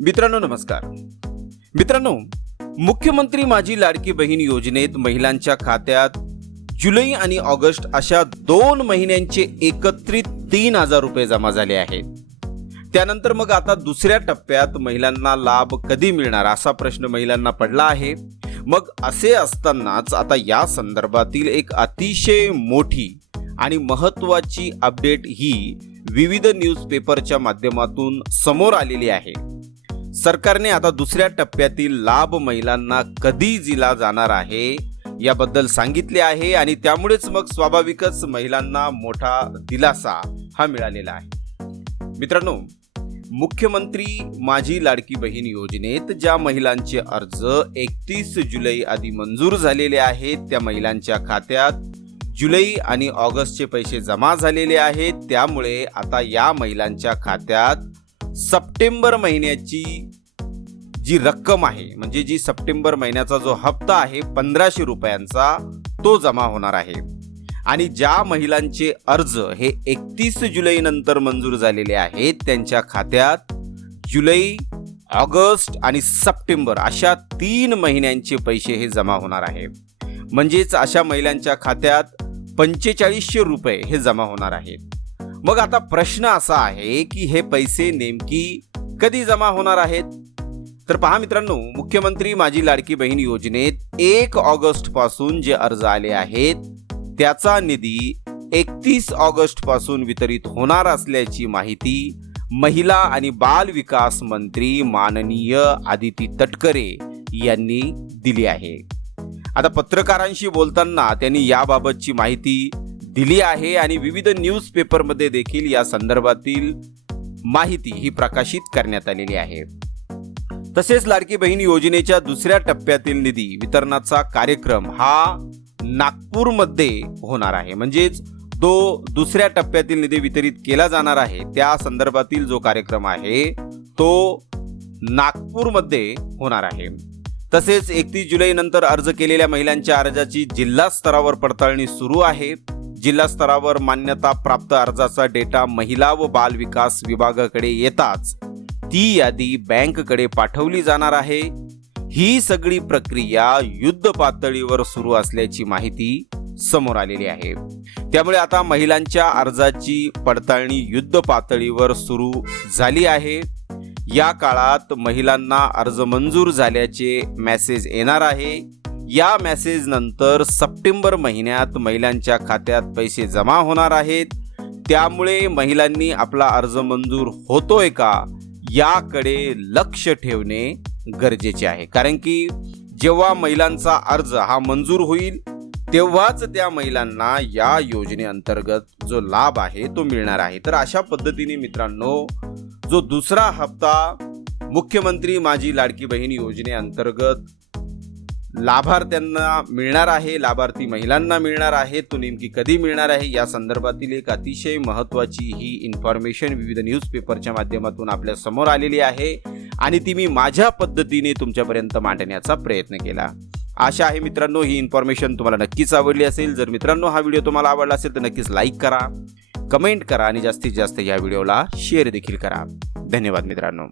मित्रांनो नमस्कार. मित्रांनो मुख्यमंत्री माझी लाडकी बहीण योजनेत महिलांच्या खात्यात जुलै आणि ऑगस्ट अशा दोन महिन्यांचे एकत्रित तीन हजार रुपये जमा झाले आहेत. त्यानंतर मग आता दुसऱ्या टप्प्यात महिलांना लाभ कधी मिळणार असा प्रश्न महिलांना पडला आहे. मग असे असतानाच आता या संदर्भातील एक अतिशय मोठी आणि महत्वाची अपडेट ही विविध न्यूजपेपरच्या माध्यमातून समोर आलेली आहे. सरकारने आता दुसऱ्या टप्प्यातील लाभ महिलांना कधी दिला जाणार आहे याबद्दल सांगितले आहे आणि त्यामुळेच मग स्वाभाविकच महिलांना मोठा दिलासा हा मिळालेला आहे. मित्रांनो मुख्यमंत्री माझी लाडकी बहीण योजनेत ज्या महिलांचे अर्ज एकतीस जुलै आधी मंजूर झालेले आहेत त्या महिलांच्या खात्यात जुलै आणि ऑगस्टचे पैसे जमा झालेले आहेत. त्यामुळे आता या महिलांच्या खात्यात सप्टेंबर महिन्याची जी रक्कम आहे म्हणजे जी सप्टेंबर महिन्याचा जो हप्ता आहे पंधराशे रुपयांचा तो जमा होणार आहे. आणि ज्या महिलांचे अर्ज हे एकतीस जुलै नंतर मंजूर झालेले आहेत त्यांच्या खात्यात जुलै ऑगस्ट आणि सप्टेंबर अशा तीन महिन्यांचे पैसे हे जमा होणार आहे. म्हणजेच अशा महिलांच्या खात्यात पंचेचाळीसशे रुपये हे जमा होणार आहेत. मग आता प्रश्न असा आहे की हे पैसे नेमकी कधी जमा होणार आहेत? तर पहा मित्रांनो मुख्यमंत्री माझी लाडकी बहीण योजनेत एक ऑगस्टपासून जे अर्ज आले आहेत त्याचा निधी एकतीस ऑगस्टपासून वितरित होणार असल्याची माहिती महिला आणि बाल विकास मंत्री माननीय आदिती तटकरे यांनी दिली आहे. आता पत्रकारांशी बोलताना त्यांनी याबाबतची माहिती दिली आहे आणि विविध न्यूजपेपरमध्ये देखील या संदर्भातील माहिती ही प्रकाशित करण्यात आलेली आहे. तसेच लाडकी बहीण योजनेच्या दुसऱ्या टप्प्यातील निधी वितरणाचा कार्यक्रम हा नागपूरमध्ये होणार आहे. म्हणजेच तो दुसऱ्या टप्प्यातील निधी वितरित केला जाणार आहे. त्या संदर्भातील जो कार्यक्रम आहे तो नागपूरमध्ये होणार आहे. तसेच एकतीस जुलै नंतर अर्ज केलेल्या महिलांच्या अर्जाची जिल्हा स्तरावर पडताळणी सुरू आहे. जिल्हा स्तरावर मान्यता प्राप्त अर्जाचा डेटा महिला व बाल विकास विभागाकडे येताच ती यादी बँककडे पाठवली जाणार आहे. ही सगळी प्रक्रिया युद्ध पातळीवर सुरू असल्याची माहिती समोर आलेली आहे. त्यामुळे आता महिलांच्या अर्जाची पडताळणी युद्ध पातळीवर सुरू झाली आहे. या काळात महिलांना अर्ज मंजूर झाल्याचे मेसेज येणार आहे. या मेसेज नंतर सप्टेंबर महिन्यात महिलांच्या खात्यात पैसे जमा होणार आहेत. त्यामुळे महिलांनी आपला अर्ज मंजूर होतोय का याकडे लक्ष ठेवणे गरजेचे आहे. कारण की जेव्हा महिलांचा अर्ज हा मंजूर होईल तेव्हाच त्या महिलांना या योजनेअंतर्गत जो लाभ आहे तो मिळणार आहे. तर अशा पद्धतीने मित्रांनो जो दुसरा हप्ता मुख्यमंत्री माझी लाडकी बहीण योजनेअंतर्गत लाभार्थ्यांना मिळणार आहे लाभार्थी महिलांना मिळणार आहे तो नेमकी कधी मिळणार आहे या संदर्भातील एक अतिशय महत्त्वाची ही इन्फॉर्मेशन विविध न्यूजपेपरच्या माध्यमातून आपल्यासमोर आलेली आहे आणि ती मी माझ्या पद्धतीने तुमच्यापर्यंत मांडण्याचा प्रयत्न केला. आशा आहे मित्रांनो ही इन्फॉर्मेशन तुम्हाला नक्कीच आवडली असेल. जर मित्रांनो हा व्हिडिओ तुम्हाला आवडला असेल तर नक्कीच लाईक करा कमेंट करा आणि जास्तीत जास्त या व्हिडिओला शेअर देखील करा. धन्यवाद मित्रांनो.